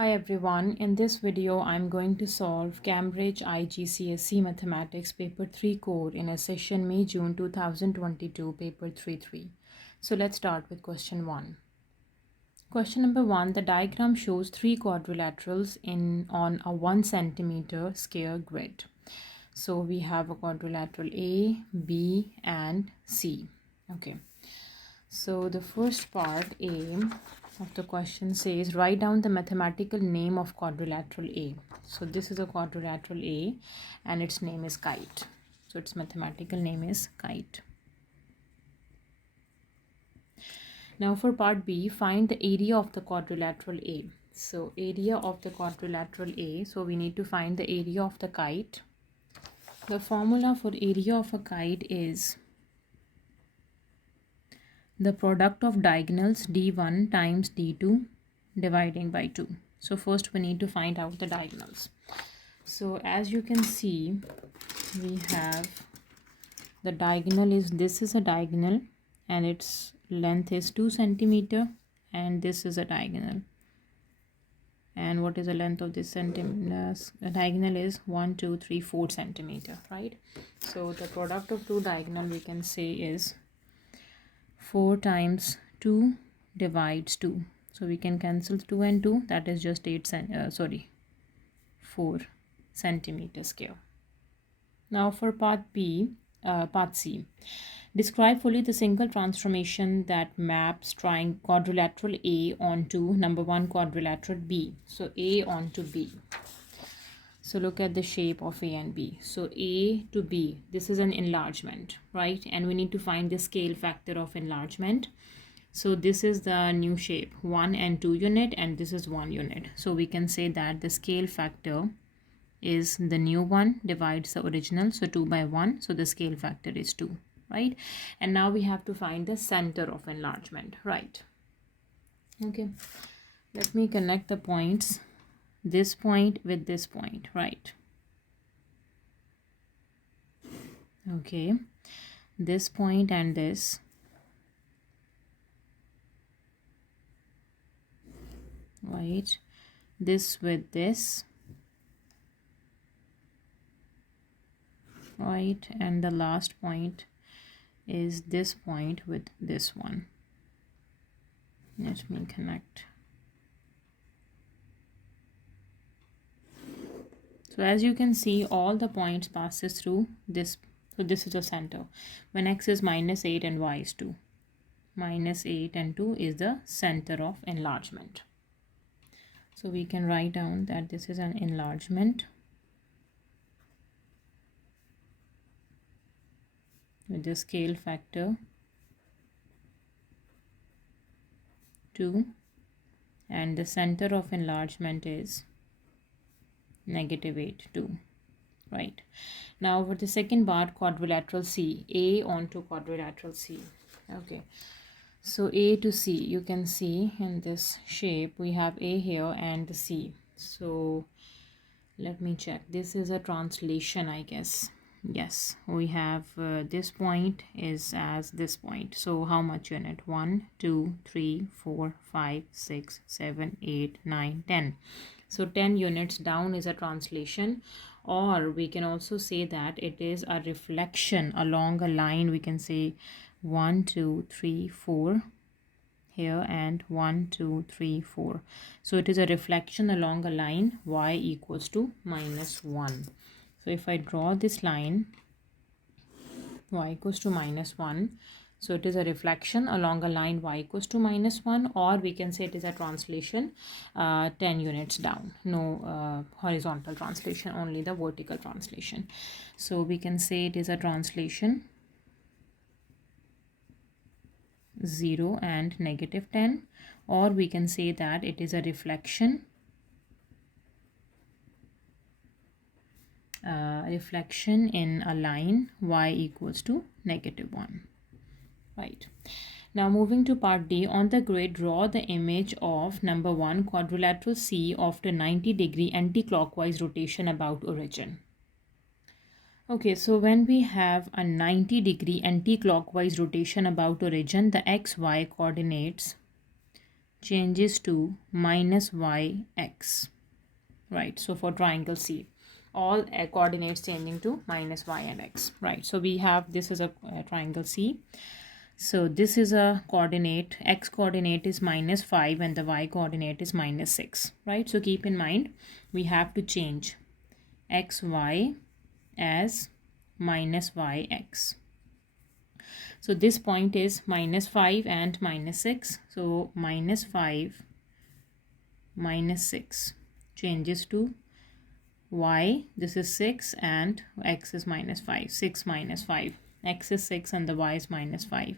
Hi everyone, in this video I'm going to solve Cambridge IGCSE Mathematics Paper 3 Core in a session May-June 2022 Paper 3-3. So let's start with question 1. Question number 1, the diagram shows three quadrilaterals on a 1 centimeter square grid. So we have a quadrilateral A, B and C. Okay. So the first part A of the question says write down the mathematical name of quadrilateral A. So this is a quadrilateral A and its name is kite. So its mathematical name is kite. Now for part B, find the area of the quadrilateral A. So area of the quadrilateral A, so we need to find the area of the kite. The formula for area of a kite is the product of diagonals d1 times d2 dividing by 2. So first we need to find out the diagonals. So as you can see, we have the diagonal is, this is a diagonal and its length is 2 centimeter, and this is a diagonal. And what is the length of this diagonal is 1, 2, 3, 4 centimeter, right? So the product of two diagonal we can say is 4 times 2 divides 2. So we can cancel 2 and 2, that is just 4 centimeter square. Now for part C, describe fully the single transformation that maps quadrilateral A onto number 1 quadrilateral B. So A onto B. So look at the shape of A and B. So A to B, this is an enlargement, right? And we need to find the scale factor of enlargement. So this is the new shape, 1 and 2 unit, and this is 1 unit. So we can say that the scale factor is the new one divides the original. So 2 by 1. So the scale factor is 2, right? And now we have to find the center of enlargement, right? Okay. Let me connect the points. This point with this point, right? Okay, this point and this, right? This with this, right? And the last point is this point with this one. Let me connect. So as you can see, all the points passes through this. So this is the center. When x is -8 and y is 2. -8 and 2 is the center of enlargement. So we can write down that this is an enlargement with the scale factor 2, and the center of enlargement is -8, 2, right? Now for the second part, quadrilateral C, A onto quadrilateral C. Okay, so A to C, you can see in this shape we have A here and the C. So let me check, this is a translation, I guess. Yes, we have this point is as this point. So how much unit? 1, 2, 3, 4, 5, 6, 7, 8, 9, 10. So 10 units down is a translation, or we can also say that it is a reflection along a line. We can say 1, 2, 3, 4 here, and 1, 2, 3, 4. So it is a reflection along a line y equals to -1. So if I draw this line y equals to -1, so it is a reflection along a line y equals to -1, or we can say it is a translation 10 units down. No horizontal translation, only the vertical translation. So we can say it is a translation 0 and -10, or we can say that it is a reflection in a line y equals to -1, right? Now moving to part D, on the grid draw the image of number 1 quadrilateral C after 90-degree anti-clockwise rotation about origin. Okay, so when we have a 90-degree anti-clockwise rotation about origin, the xy coordinates changes to minus yx, right? So for triangle C, all coordinates changing to minus y and x, right? So we have, this is a triangle C. So this is a coordinate, x coordinate is minus 5 and the y coordinate is minus 6, right? So keep in mind, we have to change xy as minus yx. So this point is minus 5 and minus 6. So minus 5 minus 6 changes to y, this is 6 and x is minus 5. 6 minus 5, x is 6 and the y is minus 5.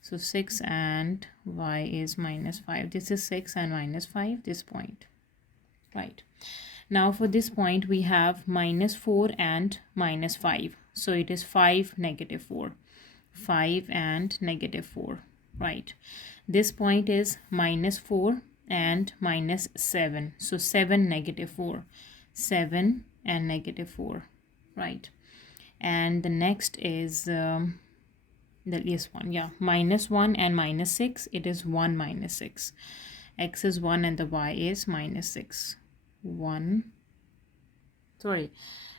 So 6 and y is minus 5. This is 6 and minus 5, this point, right? Now for this point we have minus 4 and minus 5. So it is 5 negative 4. 5 and negative 4, right? This point is minus 4 and minus 7. So 7 negative 4. 7 and negative 4, right? And the next is this one, yeah, minus 1 and minus 6. It is 1 minus 6. X is 1 and the y is minus 6. 1, sorry,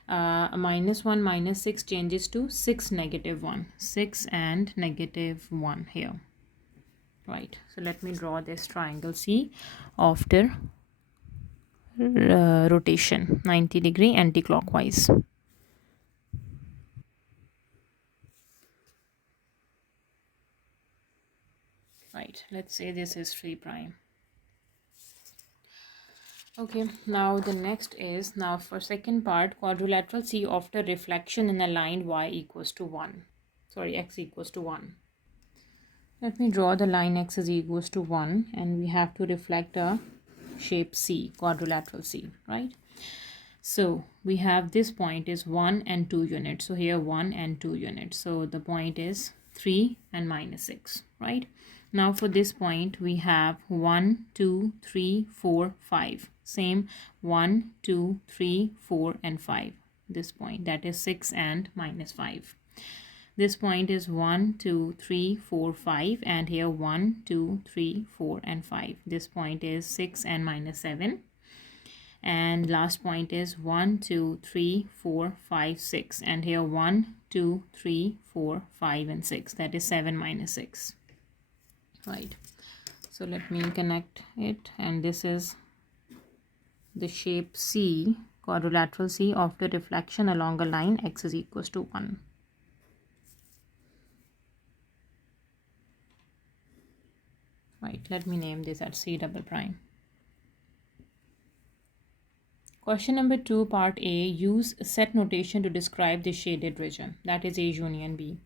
minus 1 minus 6 changes to 6 negative 1. 6 and negative 1 here, right? So let me draw this triangle C after rotation 90-degree anti-clockwise. Right, let's say this is 3 prime. Okay, now the next is, now for second part, quadrilateral C after reflection in a line y equals to 1. Sorry, x equals to 1. Let me draw the line x is equals to 1 and we have to reflect a shape C, quadrilateral C, right? So we have this point is 1 and 2 units. So here 1 and 2 units. So the point is 3 and minus 6, right? Now for this point we have 1, 2, 3, 4, 5. Same 1, 2, 3, 4 and 5. This point, that is 6 and minus 5. This point is 1, 2, 3, 4, 5 and here 1, 2, 3, 4 and 5. This point is 6 and minus 7. And last point is 1, 2, 3, 4, 5, 6 and here 1, 2, 3, 4, 5 and 6. That is 7 minus 6, right? So let me connect it, and this is the shape C, quadrilateral C after reflection along a line x is equals to 1. Right, let me name this at C double prime. Question number 2, part A, use set notation to describe the shaded region, that is A union B.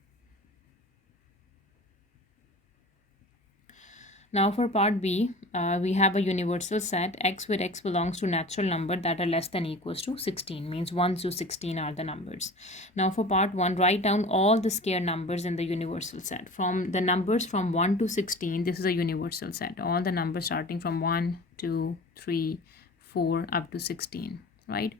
Now for part B, we have a universal set x where x belongs to natural number that are less than equals to 16, means 1 to 16 are the numbers. Now for part 1, write down all the square numbers in the universal set. From the numbers from 1 to 16, this is a universal set. All the numbers starting from 1, 2, 3, 4 up to 16. Right,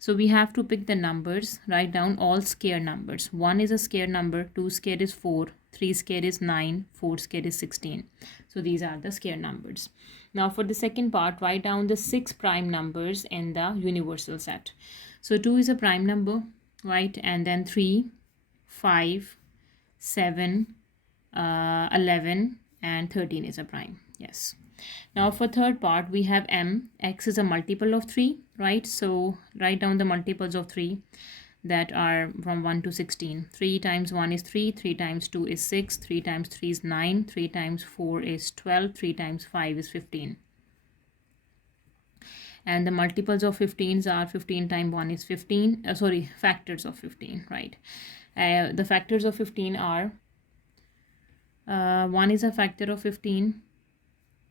so we have to pick the numbers, write down all square numbers. 1 is a square number, 2 square is 4, 3 square is 9, 4 square is 16. So these are the square numbers. Now for the second part, write down the 6 prime numbers in the universal set. So 2 is a prime number, right? And then 3, 5, 7, 11 and 13 is a prime. Yes. Now for third part, we have m. X is a multiple of 3, right? So write down the multiples of 3 that are from 1 to 16. 3 times 1 is 3, 3 times 2 is 6, 3 times 3 is 9, 3 times 4 is 12, 3 times 5 is 15. And the multiples of 15s are 15 times 1 is 15, factors of 15, right? The factors of 15 are 1 is a factor of 15,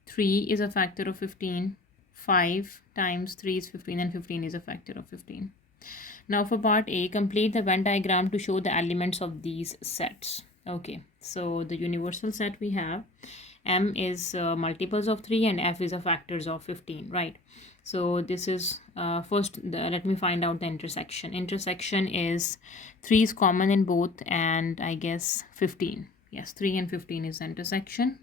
3 is a factor of 15, 5 times 3 is 15 and 15 is a factor of 15. Now for part A, complete the Venn diagram to show the elements of these sets. Okay, so the universal set we have, M is multiples of 3 and F is a factors of 15, right? So this is let me find out the intersection. Intersection is 3 is common in both and I guess 15. Yes, 3 and 15 is the intersection.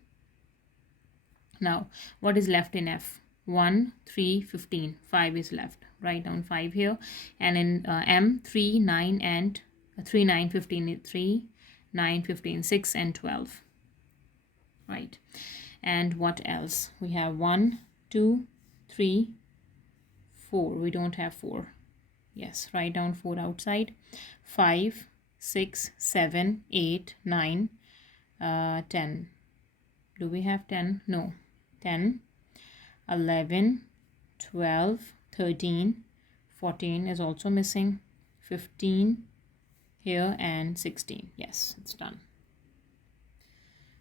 Now, what is left in F? 1, 3, 15. 5 is left. Write down 5 here. And in M, 3, 9, and 3, 9, 15, 3, 9, 15, 6, and 12. Right. And what else? We have 1, 2, 3, 4. We don't have 4. Yes, write down 4 outside. 5, 6, 7, 8, 9, 10. Do we have 10? No. 10, 11, 12, 13, 14 is also missing, 15 here, and 16. Yes, it's done.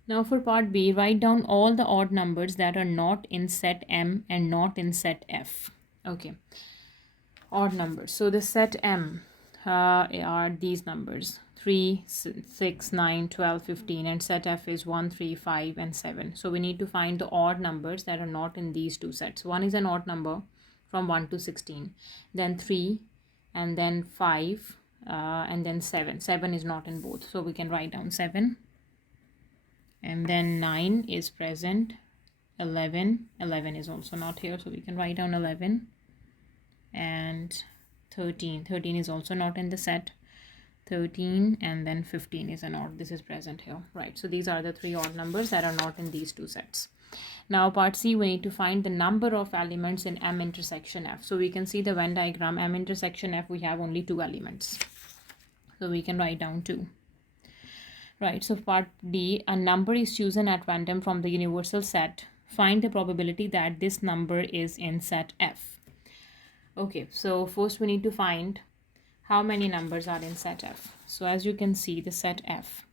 Now for part B, write down all the odd numbers that are not in set M and not in set F. Okay, odd numbers. So the set M are these numbers: 3, 6, 9, 12, 15, and set F is 1, 3, 5, and 7. So we need to find the odd numbers that are not in these two sets. 1 is an odd number from 1 to 16, then 3, and then 5, and then 7. 7 is not in both, so we can write down 7. And then 9 is present. 11 is also not here, so we can write down 11. And 13 is also not in the set. 13, and then 15 is an odd. This is present here, right? So these are the 3 odd numbers that are not in these two sets. Now part C, we need to find the number of elements in M intersection F. So we can see the Venn diagram. M intersection F, we have only 2 elements, so we can write down 2. Right, so part D, a number is chosen at random from the universal set. Find the probability that this number is in set F. Okay, so first we need to find how many numbers are in set F. So as you can see, the set F,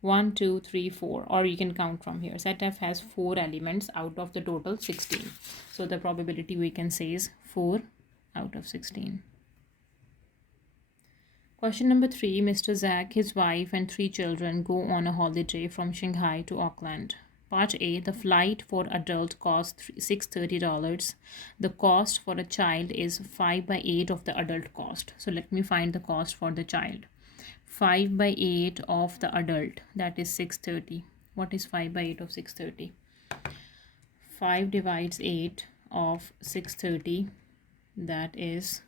1, 2, 3, 4, or you can count from here. Set F has 4 elements out of the total 16. So the probability we can say is 4 out of 16. Question number 3, Mr. Zach, his wife, and 3 children go on a holiday from Shanghai to Auckland. Part A, the flight for adult costs $630. The cost for a child is 5 by 8 of the adult cost. So let me find the cost for the child. 5 by 8 of the adult, that is 630. What is 5 by 8 of 630? 5 divides 8 of 630, that is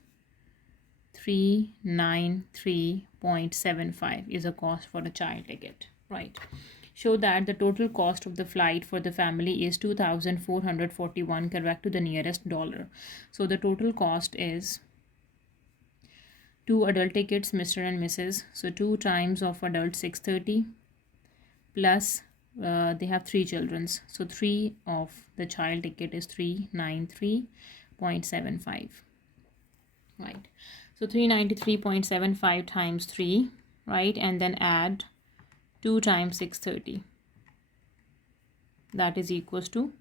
393.75 is a cost for a child ticket, right? Show that the total cost of the flight for the family is 2,441, correct to the nearest dollar. So the total cost is 2 adult tickets, Mr. and Mrs. So 2 times of adult 630 plus they have 3 children. So 3 of the child ticket is 393.75, right? So 393.75 times 3, right? And then add 2 times 630. That is equals to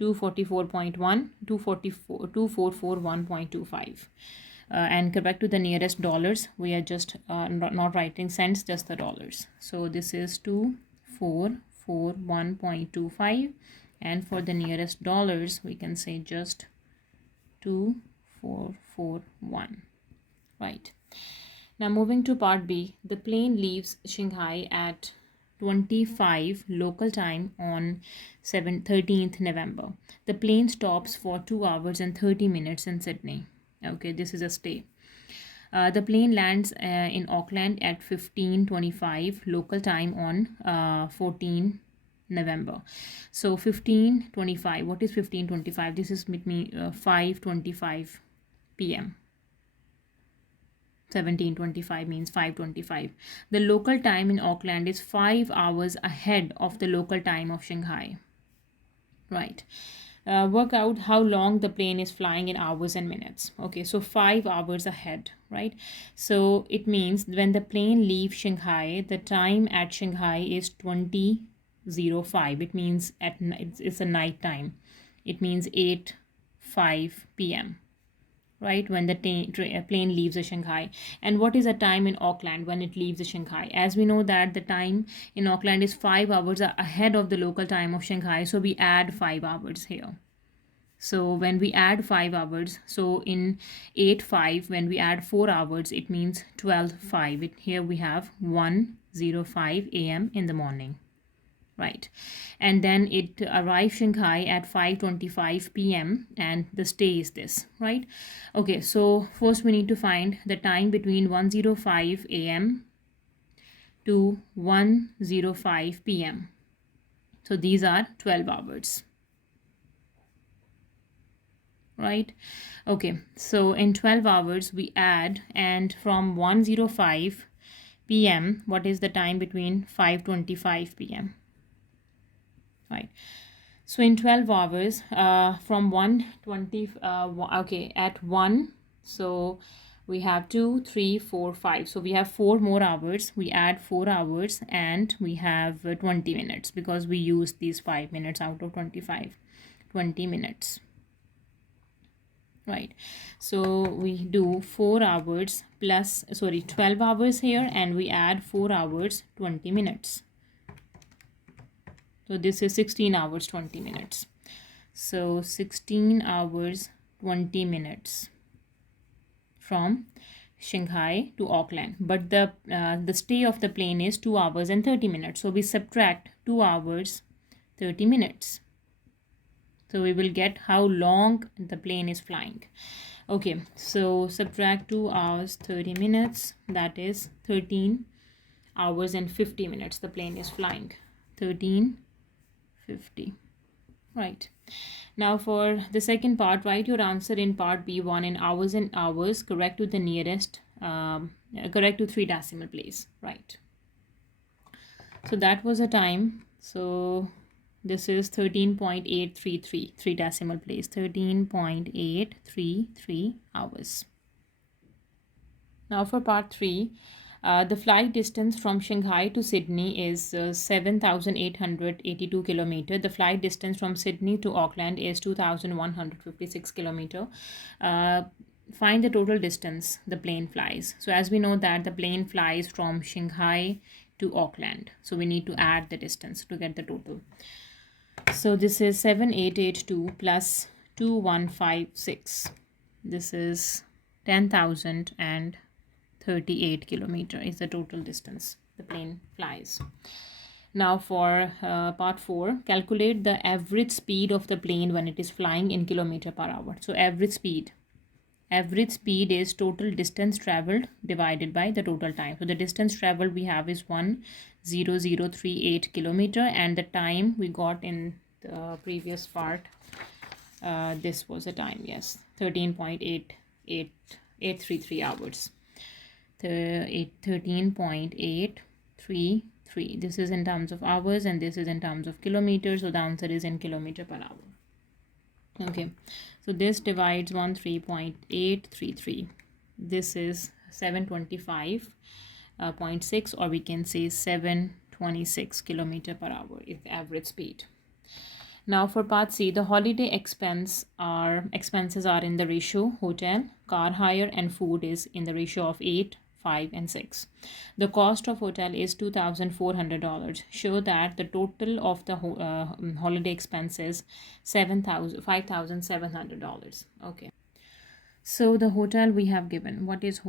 244.1, and correct to the nearest dollars. We are just not writing cents, just the dollars. So this is 2441.25, and for the nearest dollars, we can say just 2441. Right. Now moving to part B, the plane leaves Shanghai at 25 local time on 13th November. The plane stops for 2 hours and 30 minutes in Sydney. Okay, this is a stay. The plane lands in Auckland at 15:25 local time on 14 November. So 15:25, what is 15:25? This is with me 5:25 p.m. 17:25 means 5:25. The local time in Auckland is 5 hours ahead of the local time of Shanghai. Right. Work out how long the plane is flying in hours and minutes. Okay, so 5 hours ahead, right? So it means when the plane leaves Shanghai, the time at Shanghai is 20:05. It means it's a night time. It means 8:05 p.m. right, when the plane leaves the Shanghai. And what is the time in Auckland when it leaves the Shanghai? As we know that the time in Auckland is 5 hours ahead of the local time of Shanghai, so we add 5 hours here. So when we add 5 hours, so in 8:05, when we add 4 hours, it means 12:05. Here we have 1:05 a.m. in the morning, right? And then it arrived Shanghai at 5:25 p.m. and the stay is this, right? Okay, so first we need to find the time between 1:05 a.m. to 1:05 p.m. So these are 12 hours, right? Okay, so in 12 hours we add, and from 1:05 p.m. what is the time between 5:25 p.m., right? So in 12 hours, from 1:20, okay, at 1, so we have 2, 3, 4, 5. So we have 4 more hours. We add 4 hours and we have 20 minutes because we use these 5 minutes out of 25. 20 minutes. Right. So we do 4 hours plus, sorry, 12 hours here, and we add 4 hours, 20 minutes. So this is 16 hours, 20 minutes. So 16 hours, 20 minutes from Shanghai to Auckland. But the stay of the plane is 2 hours and 30 minutes. So we subtract 2 hours, 30 minutes. So we will get how long the plane is flying. Okay, so subtract 2 hours, 30 minutes. That is 13 hours and 50 minutes the plane is flying. 13:50. Right. Now for the second part, write your answer in part B1 in hours and hours, correct to the nearest, correct to 3 decimal place. Right. So that was a time. So this is 13.833, 3 decimal place, 13.833 hours. Now for part 3, the flight distance from Shanghai to Sydney is 7,882 kilometer. The flight distance from Sydney to Auckland is 2,156 kilometer. Find the total distance the plane flies. So as we know that the plane flies from Shanghai to Auckland. So we need to add the distance to get the total. So this is 7,882 plus 2,156. This is 10,038 kilometer is the total distance the plane flies. Now for part 4, calculate the average speed of the plane when it is flying in kilometer per hour. So average speed is total distance traveled divided by the total time. So the distance traveled we have is 10038 kilometer, and the time we got in the previous part, this was the time, yes, 13.833 hours. 13.833. This is in terms of hours and this is in terms of kilometers. So the answer is in kilometer per hour. Okay, so this divides 13.833. This is 725.6, or we can say 726 kilometer per hour if average speed. Now for part C, the holiday expenses are in the ratio hotel, car hire, and food is in the ratio of 8, 5, and 6. The cost of hotel is $2,400. Show that the total of the holiday expenses $5,700. Okay. So the hotel we have given. What is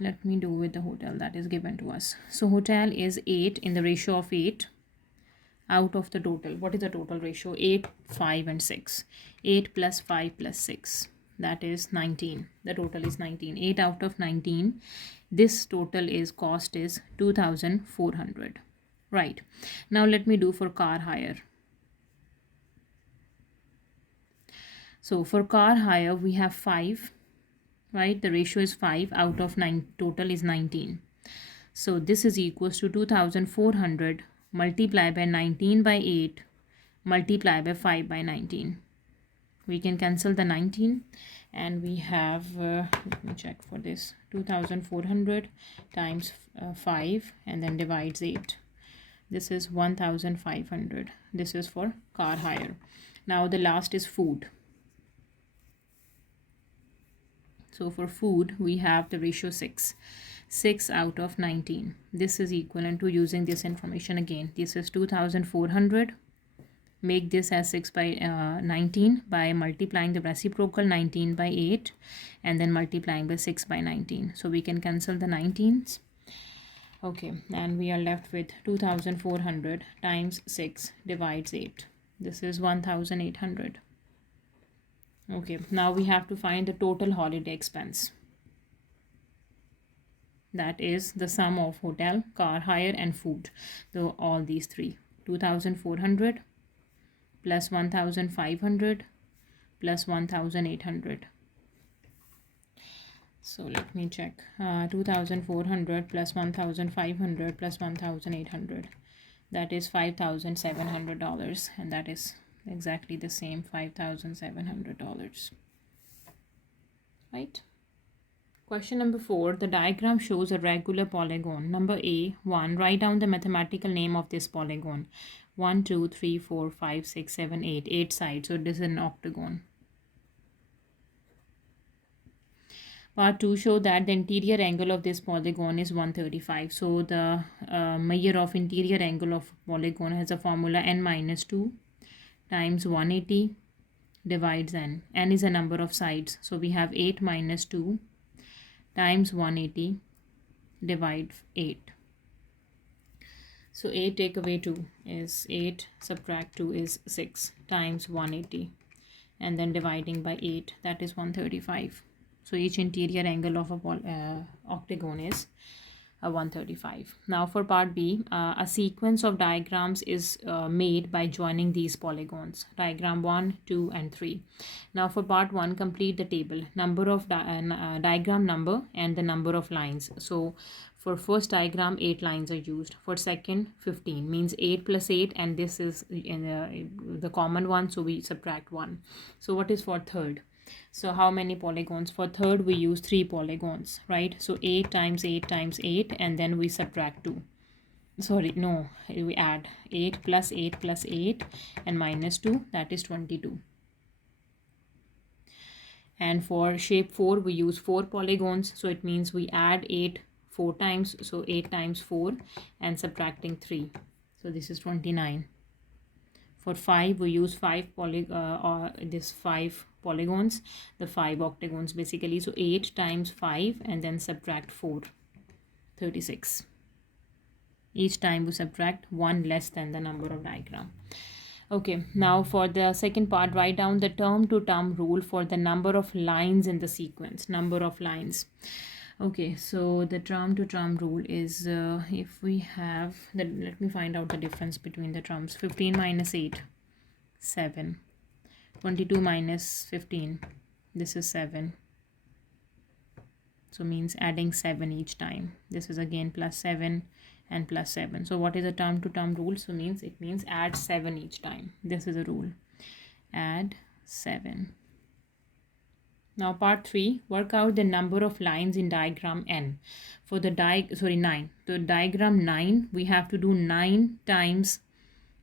let me do with the hotel that is given to us. So hotel is 8 in the ratio of 8 out of the total. What is the total ratio? 8, 5, and 6. 8 plus 5 plus 6. That is 19. The total is 19. 8 out of 19. This total is cost is 2,400. Right. Now let me do for car hire. So for car hire we have 5. Right. The ratio is 5 out of 9. Total is 19. So this is equals to 2,400 multiply by 19 by 8 multiply by 5 by 19. We can cancel the 19 and we have, let me check for this, 2,400 times 5 and then divides 8. This is 1,500. This is for car hire. Now the last is food. So for food we have the ratio 6. 6 out of 19. This is equivalent to, using this information again, this is 2,400. Make this as 6 by 19 by multiplying the reciprocal 19 by 8 and then multiplying by 6 by 19. So we can cancel the 19s Okay, and we are left with 2400 times 6 divides 8. This is 1800. Okay, now we have to find the total holiday expense. That is the sum of hotel, car hire, and food. So all these three. 2400 plus 1500 plus 1800. So let me check. 2400 plus 1500 plus 1800. That is $5,700, and that is exactly the same, $5,700. Right? Question number 4. The diagram shows a regular polygon. Number A, 1. Write down the mathematical name of this polygon. 1, 2, 3, 4, 5, 6, 7, 8. 8 sides. So this is an octagon. Part 2, show that the interior angle of this polygon is 135. So the measure of interior angle of polygon has a formula n minus 2 times 180 divides n. N is a number of sides. So we have 8 minus 2 times 180 divide 8. So 8 take away 2 is 8, subtract 2 is 6 times 180, and then dividing by 8, that is 135. So each interior angle of a octagon is 135. Now for part B, a sequence of diagrams is made by joining these polygons. Diagram 1, 2, and 3. Now for part 1, complete the table. Number of diagram number and the number of lines. So for first diagram, 8 lines are used. For second, 15, means 8 plus 8, and this is the common one, so we subtract 1. So what is for third? So how many polygons? For third, we use 3 polygons, right? So 8 times 8 times 8, and then we subtract 2. Sorry, no, we add 8 plus 8 plus 8 and minus 2, that is 22. And for shape 4, we use 4 polygons, so it means we add 8 4 times, so 8 times 4 and subtracting 3. So this is 29. For 5, we use 5 polygons, the 5 octagons basically. So 8 times 5 and then subtract 4, 36. Each time we subtract 1 less than the number of diagram. Okay, now for the second part, write down the term to term rule for the number of lines in the sequence. Number of lines. Okay, so the term to term rule is if we have the, let me find out the difference between the terms. 15 minus 8, 7. 22 minus 15, this is 7. So means adding 7 each time. This is again plus 7 and plus 7. So what is the term to term rule? So means it means add 7 each time. This is a rule. Add 7. Now part 3, work out the number of lines in diagram n. For the 9. So diagram 9, we have to do 9 times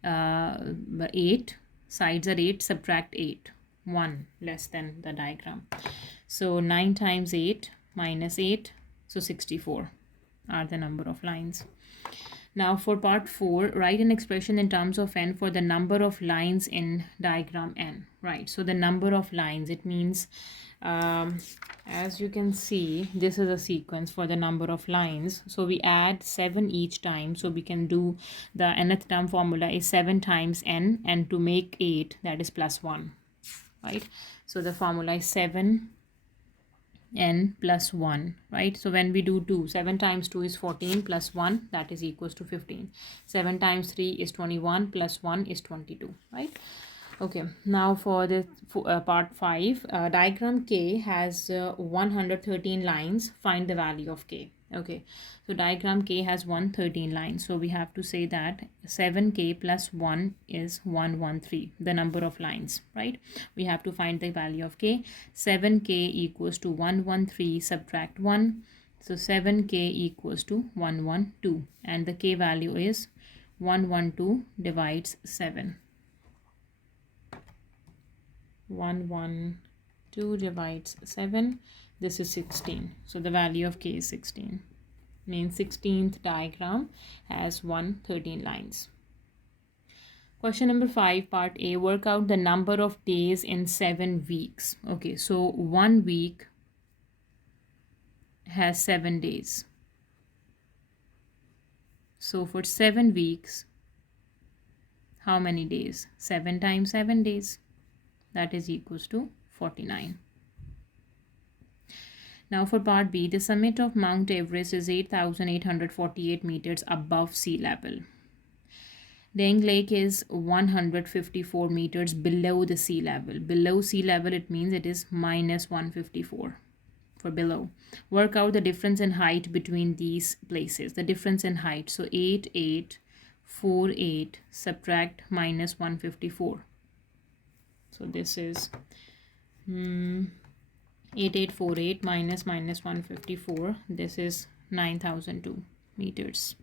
8. Sides are 8, subtract 8. 1 less than the diagram. So 9 times 8 minus 8, so 64 are the number of lines. Now for part 4, write an expression in terms of n for the number of lines in diagram n. Right, so the number of lines, it means as you can see, this is a sequence for the number of lines. So we add 7 each time. So we can do the nth term formula is 7 times n, and to make 8, that is plus 1. Right, so the formula is 7 n plus 1, right? So when we do 2, 7 times 2 is 14 plus 1, that is equals to 15. 7 times 3 is 21 plus 1 is 22, right? Okay, now for the part 5, diagram K has 113 lines. Find the value of K. Okay, so diagram K has 113 lines. So we have to say that 7K plus 1 is 113, the number of lines, right? We have to find the value of K. 7K equals to 113, subtract 1. So 7K equals to 112, and the K value is 112 divides 7. 112 divides 7, this is 16. So the value of K is 16. Means 16th diagram has 113 lines. Question number 5, part A, work out the number of days in 7 weeks. Okay, so 1 week has 7 days. So for 7 weeks, how many days? 7 times 7 days. That is equals to 49. Now for part B, the summit of Mount Everest is 8,848 meters above sea level. Deng Lake is 154 meters below the sea level. Below sea level, it means it is minus 154 for below. Work out the difference in height between these places. The difference in height. So 8848 subtract minus 154. So this is 8848 minus 154. This is 9002 meters.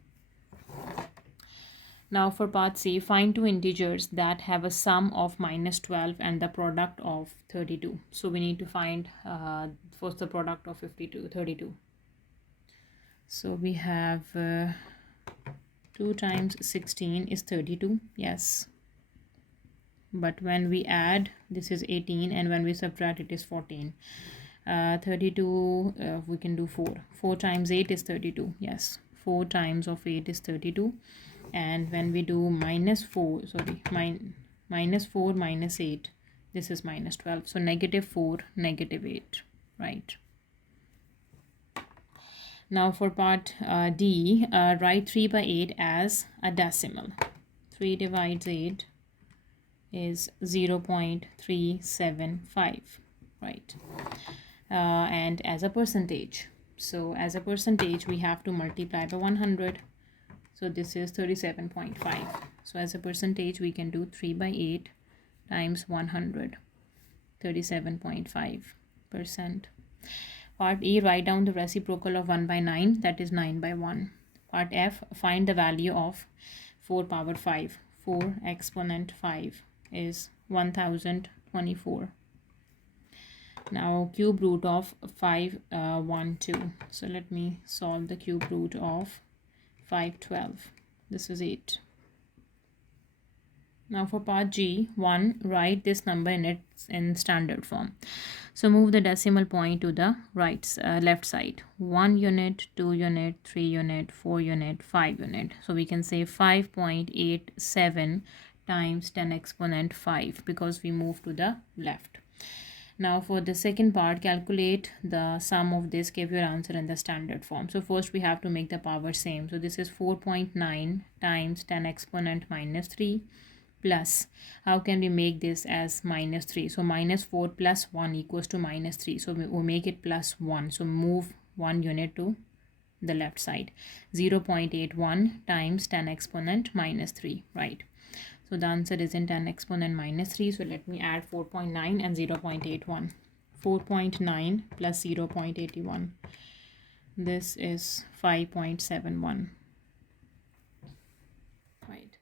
Now for part C, find two integers that have a sum of minus 12 and the product of 32. So we need to find first the product of 32. So we have 2 times 16 is 32. Yes. But when we add, this is 18, and when we subtract, it is 14. 32, we can do 4. 4 times 8 is 32. Yes. 4 times of 8 is 32. And when we do minus 4 minus 4 minus 8, this is minus 12. So negative 4, negative 8, right? Now for part D, write 3 by 8 as a decimal. 3 divides 8 is 0.375, right? And as a percentage, so as a percentage we have to multiply by 100. So this is 37.5. So as a percentage, we can do 3 by 8 times 100, 37.5%. Part E, write down the reciprocal of 1 by 9, that is 9 by 1. Part F, find the value of 4 power 5. 4 exponent 5 is 1024. Now cube root of 512. So let me solve the cube root of 512. This is 8. Now for part G, 1, write this number in standard form. So move the decimal point to the left side. 1 unit, 2 unit, 3 unit, 4 unit, 5 unit. So we can say 5.87 times 10 exponent 5 because we move to the left. Now for the second part, calculate the sum of this, give your answer in the standard form. So first we have to make the power same. So this is 4.9 times 10 exponent minus 3 plus, how can we make this as minus 3? So minus 4 plus 1 equals to minus 3. So we'll make it plus 1. So move 1 unit to the left side. 0.81 times 10 exponent minus 3, right? So the answer is in 10 exponent minus 3. So let me add 4.9 and 0.81. 4.9 plus 0.81. This is 5.71. Right.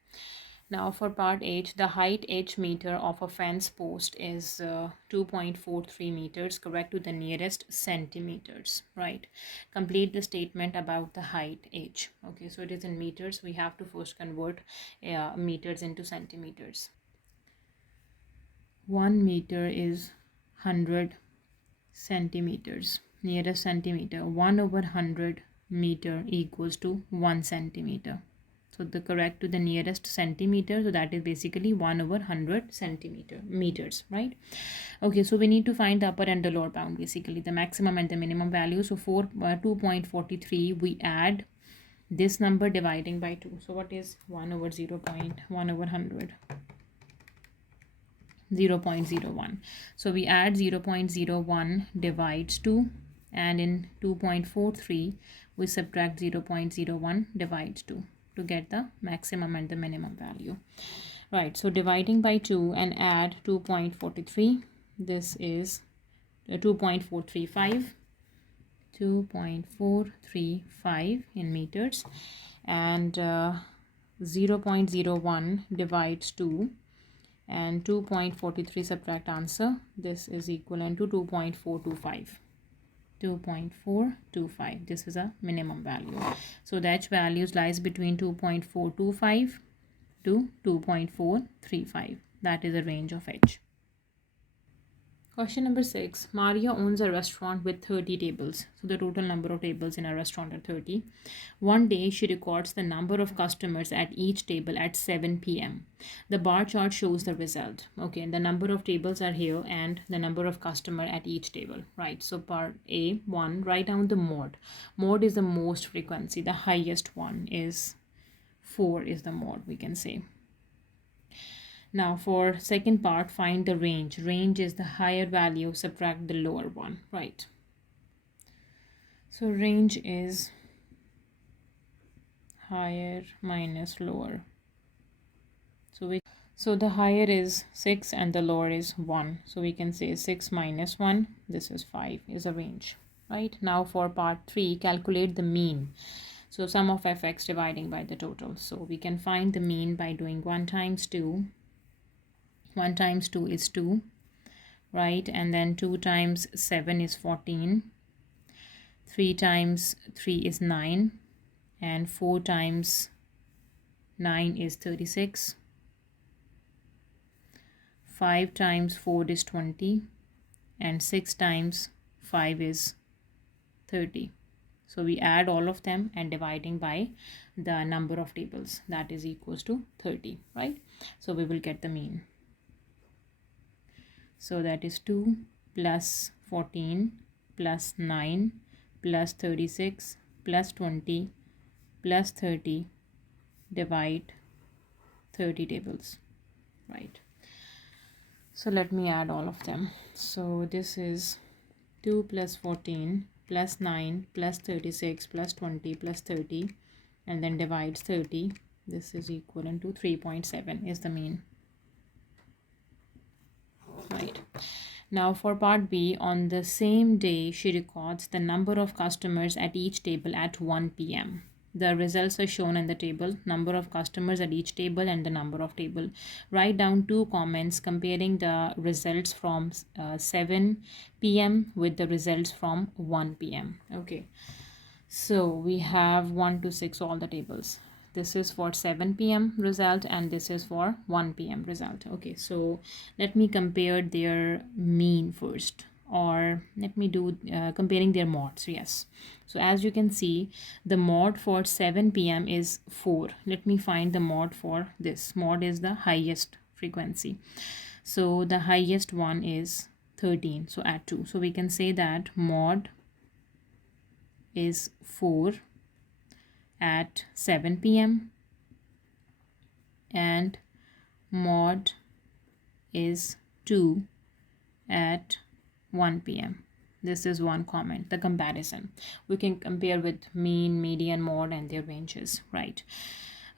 Now for part H, the height H meter of a fence post is 2.43 meters, correct to the nearest centimeters, right? Complete the statement about the height H. Okay, so it is in meters. We have to first convert meters into centimeters. 1 meter is 100 centimeters. Nearest centimeter, 1 over 100 meter equals to 1 centimeter. So the correct to the nearest centimeter, so that is basically 1 over 100 meters, right? Okay, so we need to find the upper and the lower bound, basically the maximum and the minimum value. So for 2.43, we add this number dividing by 2. So what is 1 over 0.1 over 100? 0.01. So we add 0.01 divides 2, and in 2.43 we subtract 0.01 divides 2 to get the maximum and the minimum value, right? So dividing by 2 and add 2.43, this is 2.435 in meters, and 0.01 divides 2 and 2.43 subtract answer, this is equivalent to 2.425. 2.425. This is a minimum value. So the H values lies between 2.425 to 2.435. That is the range of H. Question number 6. Maria owns a restaurant with 30 tables. So the total number of tables in a restaurant are 30. One day she records the number of customers at each table at 7 p.m. The bar chart shows the result. Okay, the number of tables are here and the number of customer at each table. Right, so part A, 1, write down the mode. Mode is the most frequency. The highest one is 4 is the mode, we can say. Now for second part, find the range. Range is the higher value, subtract the lower one, right? So range is higher minus lower. So the higher is 6 and the lower is 1. So we can say 6 minus 1, this is 5, is a range, right? Now for part 3, calculate the mean. So sum of fx dividing by the total. So we can find the mean by doing 1 times 2. 1 times 2 is 2, right? And then 2 times 7 is 14. 3 times 3 is 9. And 4 times 9 is 36. 5 times 4 is 20. And 6 times 5 is 30. So we add all of them and dividing by the number of tables, that is equals to 30, right? So we will get the mean. So that is 2 plus 14 plus 9 plus 36 plus 20 plus 30 divide 30 tables, right? So let me add all of them. So this is 2 plus 14 plus 9 plus 36 plus 20 plus 30 and then divides 30. This is equivalent to 3.7 is the mean. Right. Now for part B, on the same day, she records the number of customers at each table at 1 p.m. The results are shown in the table, number of customers at each table and the number of table. Write down 2 comments comparing the results from 7 p.m. with the results from 1 p.m. Okay. So we have 1 to 6 all the tables. This is for 7 p.m. result and this is for 1 p.m. result. Okay, so let me compare their mean first, or let me do comparing their mods. Yes, so as you can see, the mod for 7 p.m. is 4. Let me find the mod for this. Mod is the highest frequency, so the highest one is 13, so add 2. So we can say that mod is 4 at 7 p.m. and mod is 2 at 1 p.m. This is one comment, the comparison. We can compare with mean, median, mod and their ranges, right?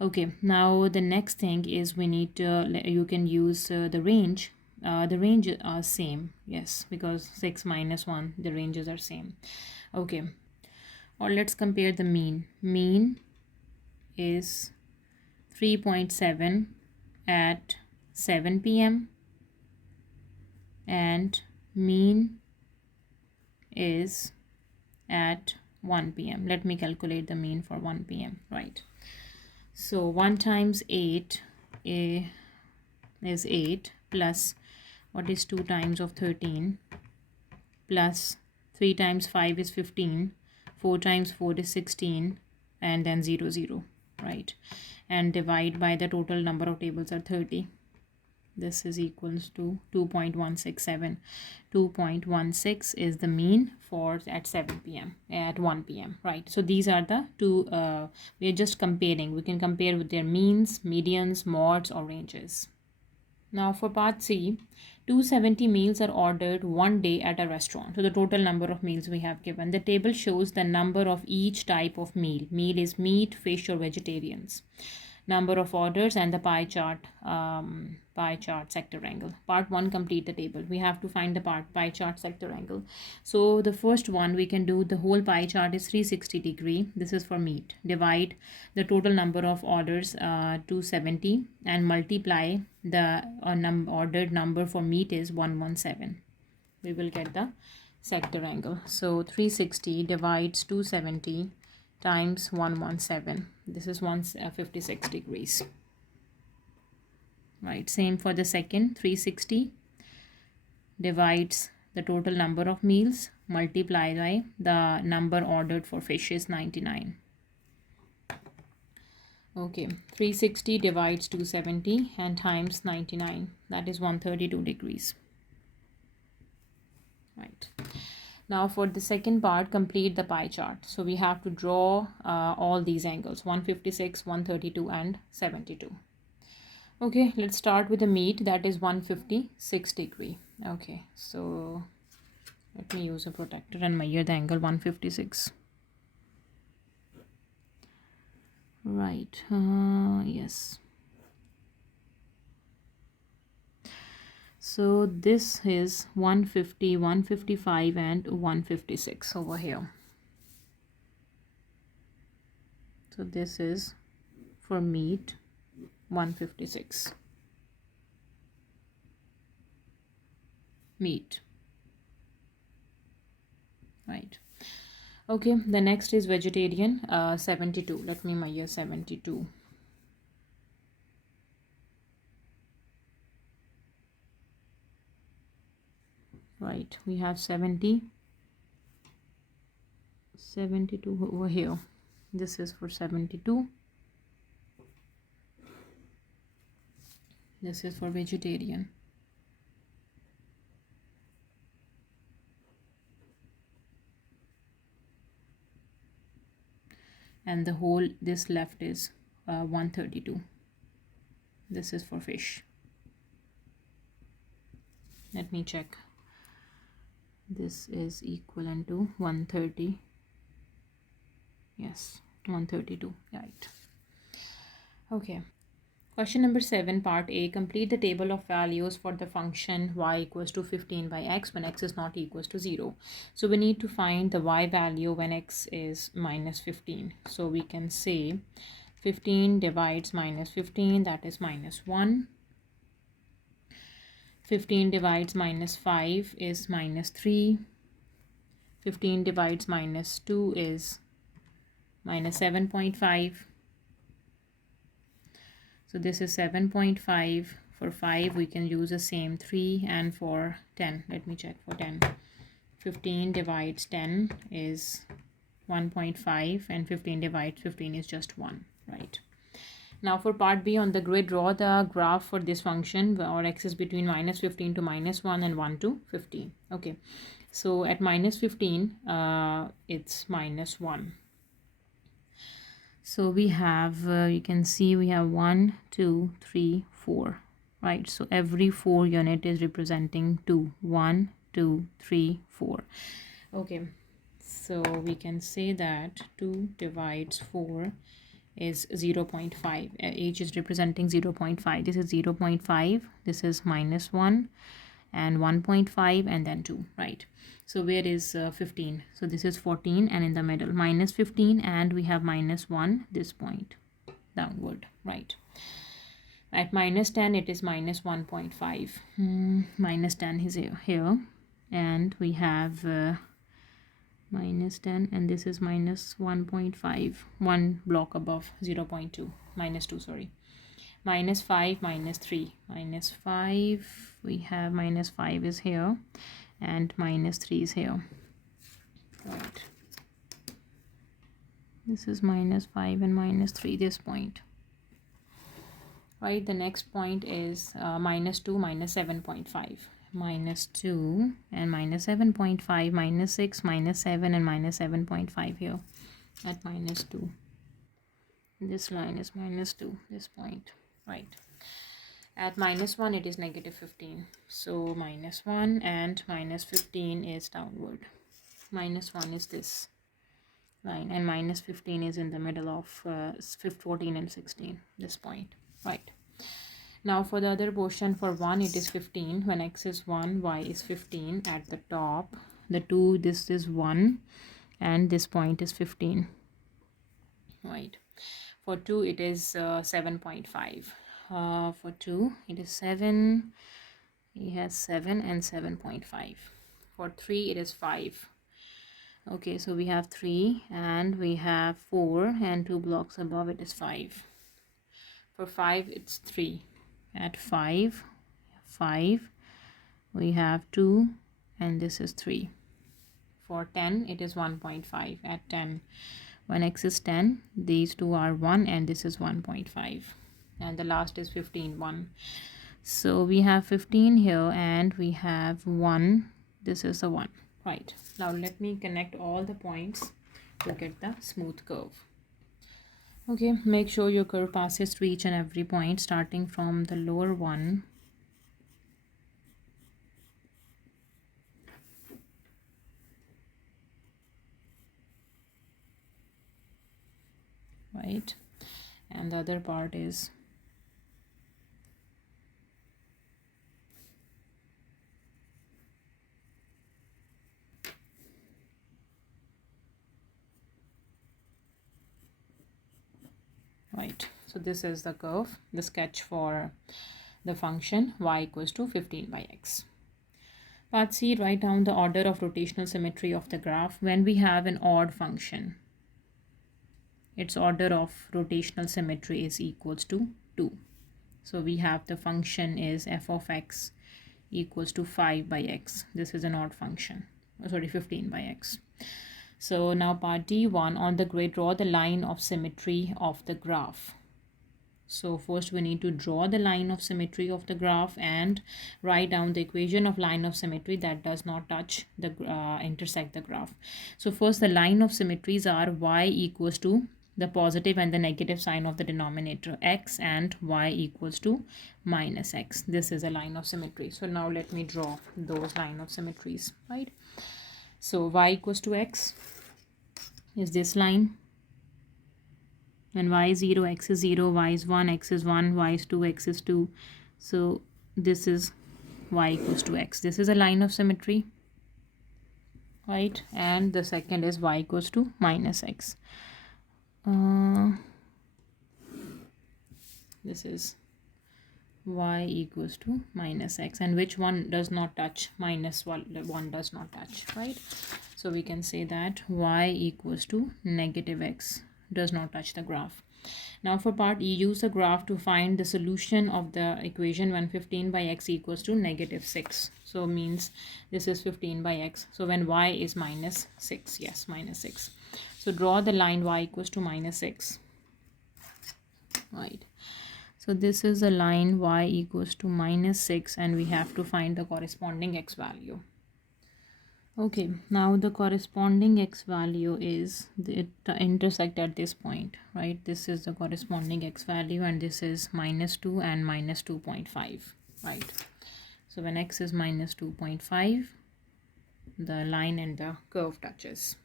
Okay, now the next thing is we need to, you can use the range. The ranges are same, yes, because 6 minus 1, the ranges are same. Okay, or let's compare the mean. Mean is 3.7 at 7 p.m. and mean is at 1 p.m. Let me calculate the mean for 1 p.m. right? So 1 times 8 is 8 plus what is 2 times of 13 plus 3 times 5 is 15, 4 times 4 is 16 and then 0 0, right? And divide by the total number of tables are 30. This is equals to 2.167. 2.16 is the mean for at 7 p.m. at 1 p.m. right? So these are the two we are just comparing. We can compare with their means, medians, mods or ranges. Now for part C, 270 meals are ordered one day at a restaurant. So the total number of meals we have given. The table shows the number of each type of meal. Meal is meat, fish or vegetarians. Number of orders and the pie chart sector angle. Part 1, complete the table. We have to find the pie chart sector angle. So the first one we can do, the whole pie chart is 360 degree. This is for meat. Divide the total number of orders 270 and multiply the ordered number for meat is 117. We will get the sector angle. So 360 divides 270 times 117. This is 156 degrees. Right, same for the second, 360 divides the total number of meals multiplied by the number ordered for fish is 99. Okay, 360 divides 270 and times 99, that is 132 degrees. Right. Now for the second part, complete the pie chart. So we have to draw all these angles, 156, 132 and 72. Okay, let's start with the meat, that is 156 degree. Okay, so let me use a protractor and measure the angle 156. Right, yes. So this is 150, 155 and 156 over here. So this is for meat 156. Meat. Right. Okay, the next is vegetarian, 72. Let me measure 72. Right, we have 72 over here. This is for 72. This is for vegetarian. And the whole, this left is 132. This is for fish. Let me check. This is equivalent to 130. Yes, 132. Right. Okay. Question number 7, part A. Complete the table of values for the function y equals to 15 by x when x is not equals to 0. So we need to find the y value when x is minus 15. So we can say 15 divides minus 15, that is minus 1. 15 divides minus 5 is minus 3. 15 divides minus 2 is minus 7.5. So this is 7.5. For 5 we can use the same 3, and for 10, let me check for 10. 15 divides 10 is 1.5 and 15 divides 15 is just 1, right? Now for part B on the grid, draw the graph for this function or x is between minus 15 to minus 1 and 1 to 15. Okay, so at minus 15 it's minus 1. So we have, you can see we have 1, 2, 3, 4, right? So every 4 unit is representing 2. 1, 2, 3, 4. Okay, so we can say that 2 divides 4 is 0.5. Each is representing 0.5. This is 0.5. This is minus 1 and 1.5 and then 2, right? So where is 15? So this is 14 and in the middle minus 15, and we have minus 1 this point downward, right? At minus 10 it is minus 1.5. Minus 10 is here, and we have minus 10, and this is minus 1.5, one block above 0.2, minus 2, sorry. Minus 5, minus 3, minus 5, we have minus 5 is here and minus 3 is here, right? This is minus 5 and minus 3 this point, right? The next point is minus 2, minus 7.5, minus 2 and minus 7.5, minus 6, minus 7 and minus 7.5 here at minus 2. This line is minus 2 this point, right? At minus 1 it is negative 15. So minus 1 and minus 15 is downward. Minus 1 is this line and minus 15 is in the middle of 14 and 16, this point, right? Now for the other portion, for 1 it is 15. When x is 1, y is 15 at the top. The 2, this is 1 and this point is 15, right? For 2 it is 7.5. For 2 it is 7. He has 7 and 7.5. For 3 it is 5. Okay, so we have 3 and we have 4, and 2 blocks above it is 5. For 5 it's 3. At 5 we have 2 and this is 3. For 10 it is 1.5 at 10. When x is 10, these two are 1 and this is 1.5. And the last is 15, 1. So we have 15 here and we have 1. This is a 1. Right. Now let me connect all the points to get the smooth curve. Okay, make sure your curve passes through each and every point, starting from the lower one. Right, and the other part is right. So this is the curve, the sketch for the function y equals to 15 by x. Part C, write down the order of rotational symmetry of the graph when we have an odd function. Its order of rotational symmetry is equals to 2. So we have the function is f of x equals to 5 by x. This is an odd function. Oh, sorry, 15 by x. So now part D1, on the grid, draw the line of symmetry of the graph. So first we need to draw the line of symmetry of the graph and write down the equation of line of symmetry that does not touch the intersect the graph. So first the line of symmetries are y equals to the positive and the negative sign of the denominator x and y equals to minus x. This is a line of symmetry. So now let me draw those line of symmetries, right? So y equals to x is this line. When y is 0, x is 0, y is 1, x is 1, y is 2, x is 2. So this is y equals to x. This is a line of symmetry, right? And the second is y equals to minus x. This is y equals to minus x, and which one does not touch? Minus 1 does not touch, right? So we can say that y equals to negative x does not touch the graph. Now for part E, use the graph to find the solution of the equation when 15 by x equals to negative 6. So means this is 15 by x. So when y is minus 6, yes, minus 6. So draw the line y equals to minus 6, right? So this is a line y equals to minus 6 and we have to find the corresponding x value. Okay, now the corresponding x value is it intersect at this point, right? This is the corresponding x value and this is minus 2 and minus 2.5, right? So when x is minus 2.5, the line and the curve touches.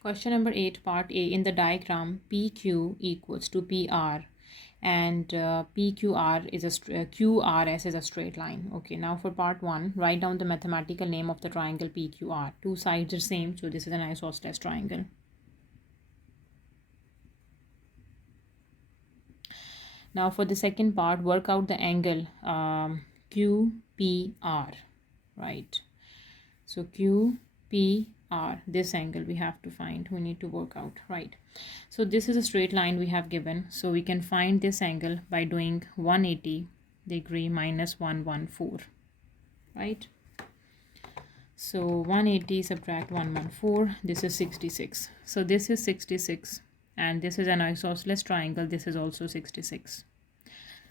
Question number 8, part A. In the diagram, PQ equals to PR and PQR is a QRS is a straight line. Okay, now for part 1, write down the mathematical name of the triangle PQR. Two sides are same, so this is an isosceles triangle. Now for the second part, work out the angle QPR, right? So QPR, this angle we have to find, we need to work out, right? So this is a straight line we have given, so we can find this angle by doing 180 degree minus 114, right? So 180 subtract 114, this is 66. So this is 66 and this is an isosceles triangle, this is also 66.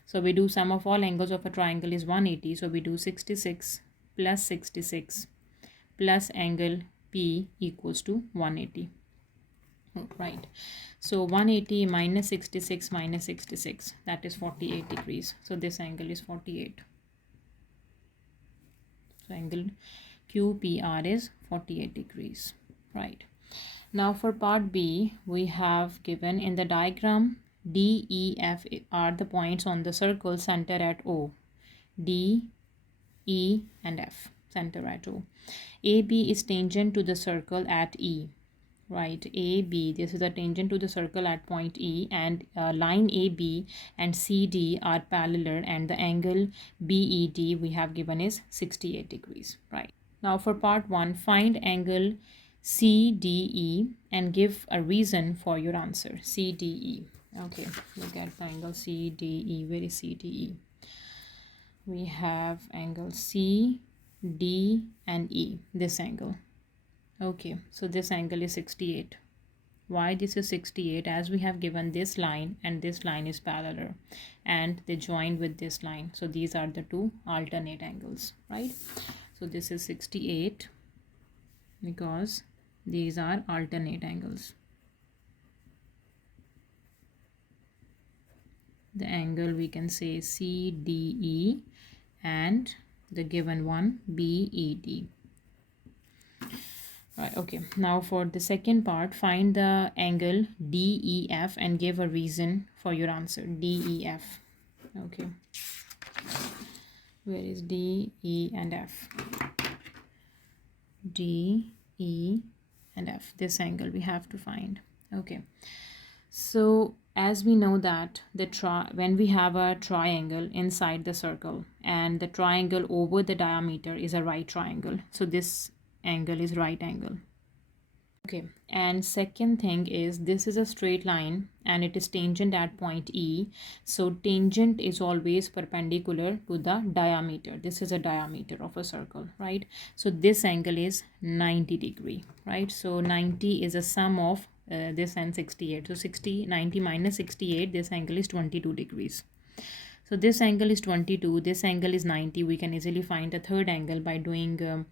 So we do sum of all angles of a triangle is 180, so we do 66 plus 66 plus angle P equals to 180. Right, so 180 minus 66 minus 66, that is 48 degrees. So this angle is 48. So angle QPR is 48 degrees, right? Now for part B, we have given in the diagram D, E, F are the points on the circle center at O. D, E and F, center at O. AB is tangent to the circle at E, right? AB, this is a tangent to the circle at point E, and line AB and CD are parallel and the angle BED we have given is 68 degrees, right? Now for part 1, find angle CDE and give a reason for your answer. CDE. Okay, look at the angle CDE. Where is CDE? We have angle CDE. D and E, this angle. Okay, so this angle is 68. Why this is 68? As we have given this line and this line is parallel and they join with this line. So these are the two alternate angles, right? So this is 68 because these are alternate angles. The angle we can say CDE and the given one BED. Right, okay, now for the second part, find the angle DEF and give a reason for your answer. DEF. Okay, where is D, E and F? D, E and F, this angle we have to find. Okay, so as we know that when we have a triangle inside the circle and the triangle over the diameter is a right triangle, so this angle is right angle. Okay, and second thing is this is a straight line and it is tangent at point E. So tangent is always perpendicular to the diameter. This is a diameter of a circle, right? So this angle is 90 degree, right? So 90 is a sum of this and 68. So 90 minus 68, this angle is 22 degrees. So this angle is 22, this angle is 90. We can easily find the third angle by doing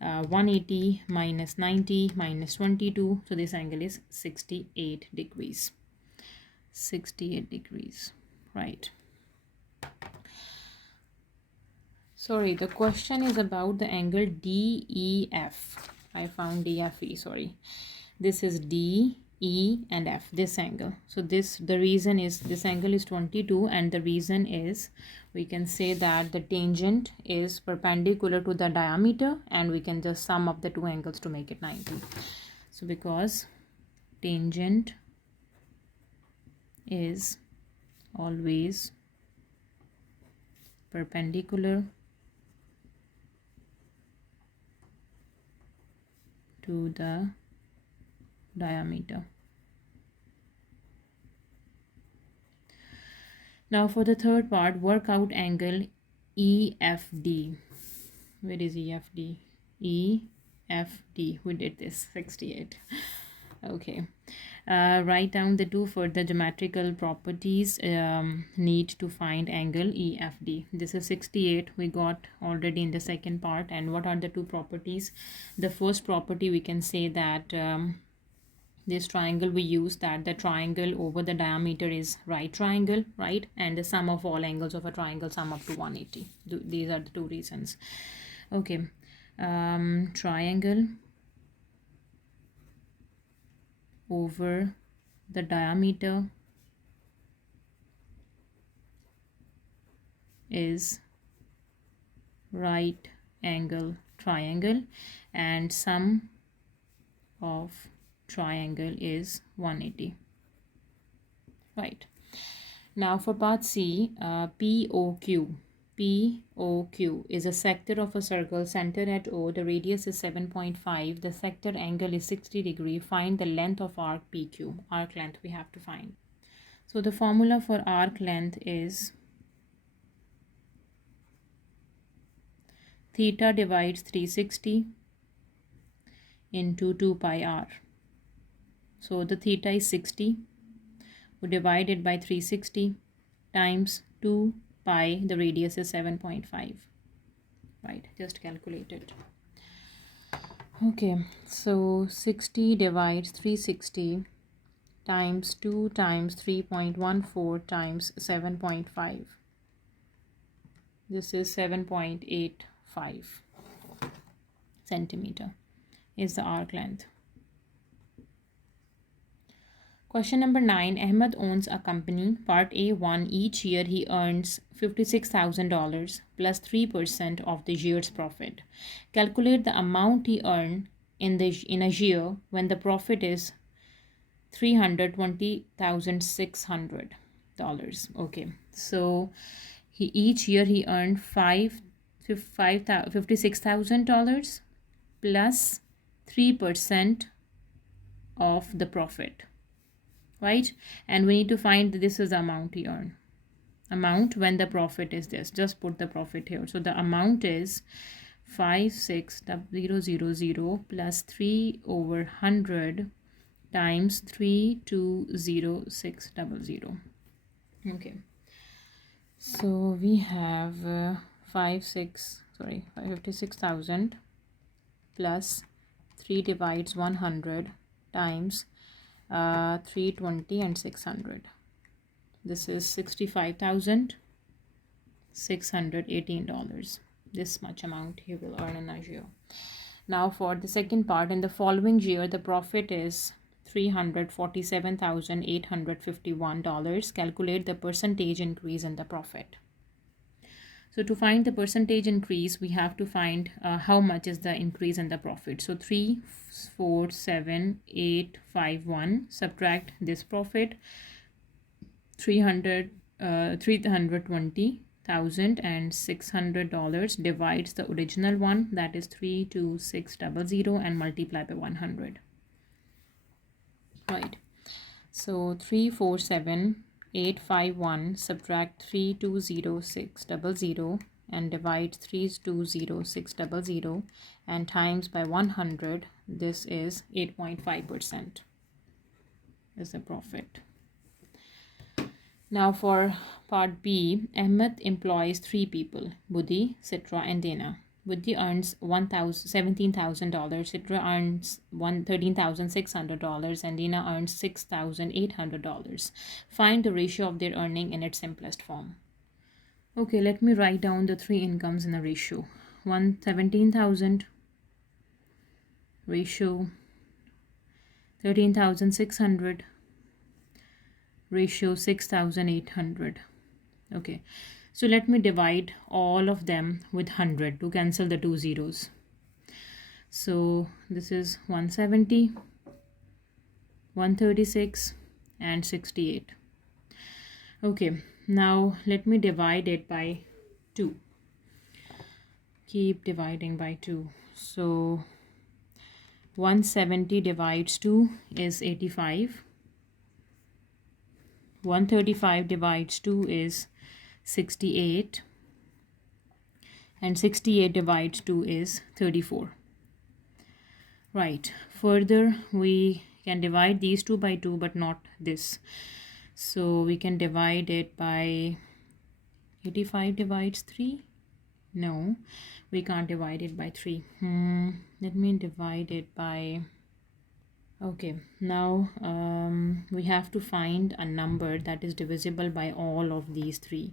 180 minus 90 minus 22. So this angle is 68 degrees. 68 degrees, right? Sorry, the question is about the angle DEF. I found DFE, sorry. This is D, E and F, this angle. So the reason is this angle is 22 and the reason is we can say that the tangent is perpendicular to the diameter and we can just sum up the two angles to make it 90. So because tangent is always perpendicular to the diameter. Now for the third part, work out angle EFD. Where is EFD? EFD. We did this, 68. Okay. Write down the two further geometrical properties need to find angle EFD. This is 68 we got already in the second part. And what are the two properties? The first property we can say that this triangle we use that the triangle over the diameter is right triangle, right? And the sum of all angles of a triangle sum up to 180. These are the two reasons. Okay, triangle over the diameter is right angle triangle and sum of triangle is 180, right? Now for part C, POQ. POQ is a sector of a circle centered at O. The radius is 7.5. The sector angle is 60 degree. Find the length of arc PQ. Arc length we have to find. So the formula for arc length is theta divides 360 into 2 pi r. So the theta is 60. We divide it by 360 times 2 pi. The radius is 7.5. Right, just calculate it. Okay, so 60 divides 360 times 2 times 3.14 times 7.5. This is 7.85 centimeter is the arc length. Question number 9. Ahmed owns a company. Part A1. Each year he earns $56,000 plus 3% of the year's profit. Calculate the amount he earned in a year when the profit is $320,600. Okay, so each year he earned $56,000 plus 3% of the profit, right? And we need to find this is the amount he earned. Amount when the profit is this. Just put the profit here. So the amount is 56000 plus 3 over 100 times 320600. Okay, so we have 556,000 plus 3 divides 100 times 320 and 600. This is $65,618. This much amount you will earn in a year. Now for the second part, in the following year the profit is $347,851. Calculate the percentage increase in the profit. So to find the percentage increase, we have to find how much is the increase in the profit. So 347,851, subtract this profit, 320,600 divides the original one, that is 32600, and multiply by 100. Right. So 347,851 subtract 320,600 and divide 320,600 and times by 100. This is 8.5% is the profit. Now for part B, Ahmed employs 3 people, Buddhi, Citra and Dana. Buddhi earns $17,000, Citra earns $13,600 and Dana earns $6,800. Find the ratio of their earning in its simplest form. Okay, let me write down the 3 incomes in a ratio. 17,000 ratio 13,600 ratio 6,800. Okay, so let me divide all of them with 100 to cancel the 2 zeros. So this is 170, 136 and 68. Okay, now let me divide it by 2. Keep dividing by 2. So 170 divides 2 is 85. 135 divides 2 is 68. And 68 divides 2 is 34. Right. Further, we can divide these 2 by 2, but not this. So we can divide it by 85 divides 3. No, we can't divide it by 3. Let me divide it by... Okay, now we have to find a number that is divisible by all of these 3.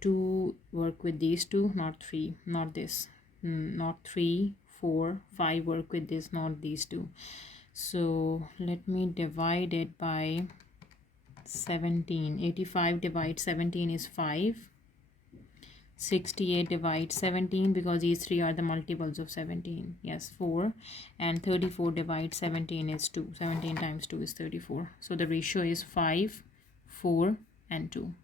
2 work with these 2, not 3, not this, not 3, 4, 5 work with this, not these 2. So let me divide it by 17. 85 divides 17 is 5. 68 divides 17, because these 3 are the multiples of 17. Yes, 4. And 34 divides 17 is 2. 17 times 2 is 34. So the ratio is 5, 4 and 2.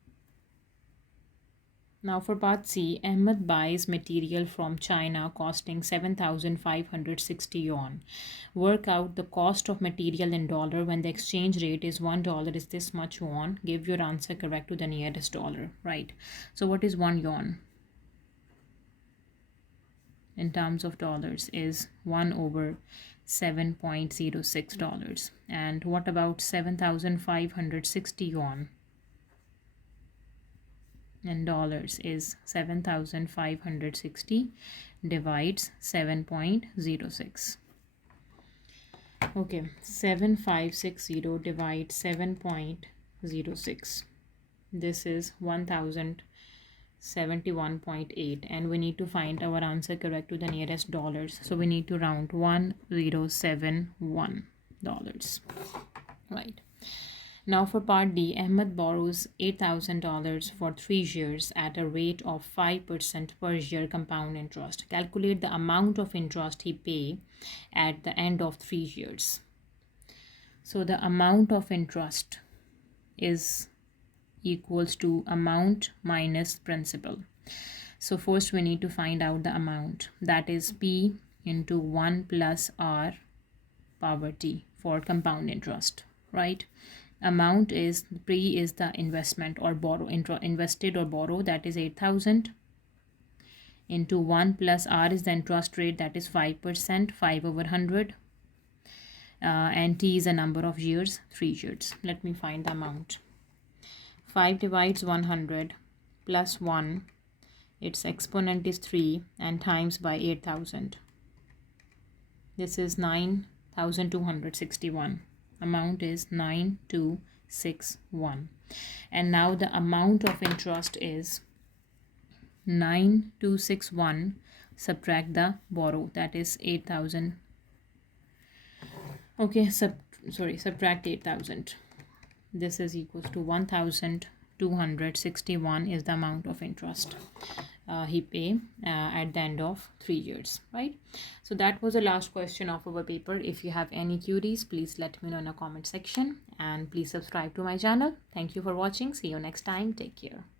Now for part C, Ahmed buys material from China costing 7,560 yuan. Work out the cost of material in dollar when the exchange rate is $1 is this much yuan. Give your answer correct to the nearest dollar. Right. So what is 1 yuan? In terms of dollars is 1 over $7.06. And what about 7,560 yuan? In dollars is 7,560 divides 7.06. Okay, 7,560 divides 7.06. This is 1,071.8, and we need to find our answer correct to the nearest dollars. So we need to round $1071. Right. Now for part D, Ahmed borrows $8,000 for 3 years at a rate of 5% per year compound interest. Calculate the amount of interest he pay at the end of 3 years. So the amount of interest is equals to amount minus principal. So first we need to find out the amount, that is P into 1 plus R power T for compound interest, right? Amount is P is the investment or borrow, invested or borrow, that is 8,000, into 1 plus r is the interest rate, that is 5%, 5 over 100. And t is a number of years, 3 years. Let me find the amount. 5 divides 100 plus 1, its exponent is 3, and times by 8,000. This is 9,261. Amount is 9,261. And now the amount of interest is 9,261, subtract the borrow, that is 8,000. Okay, subtract 8,000. This is equals to 1,261 is the amount of interest he pay at the end of 3 years, right? So that was the last question of our paper. If you have any queries, please let me know in the comment section, and please subscribe to my channel. Thank you for watching. See you next time. Take care.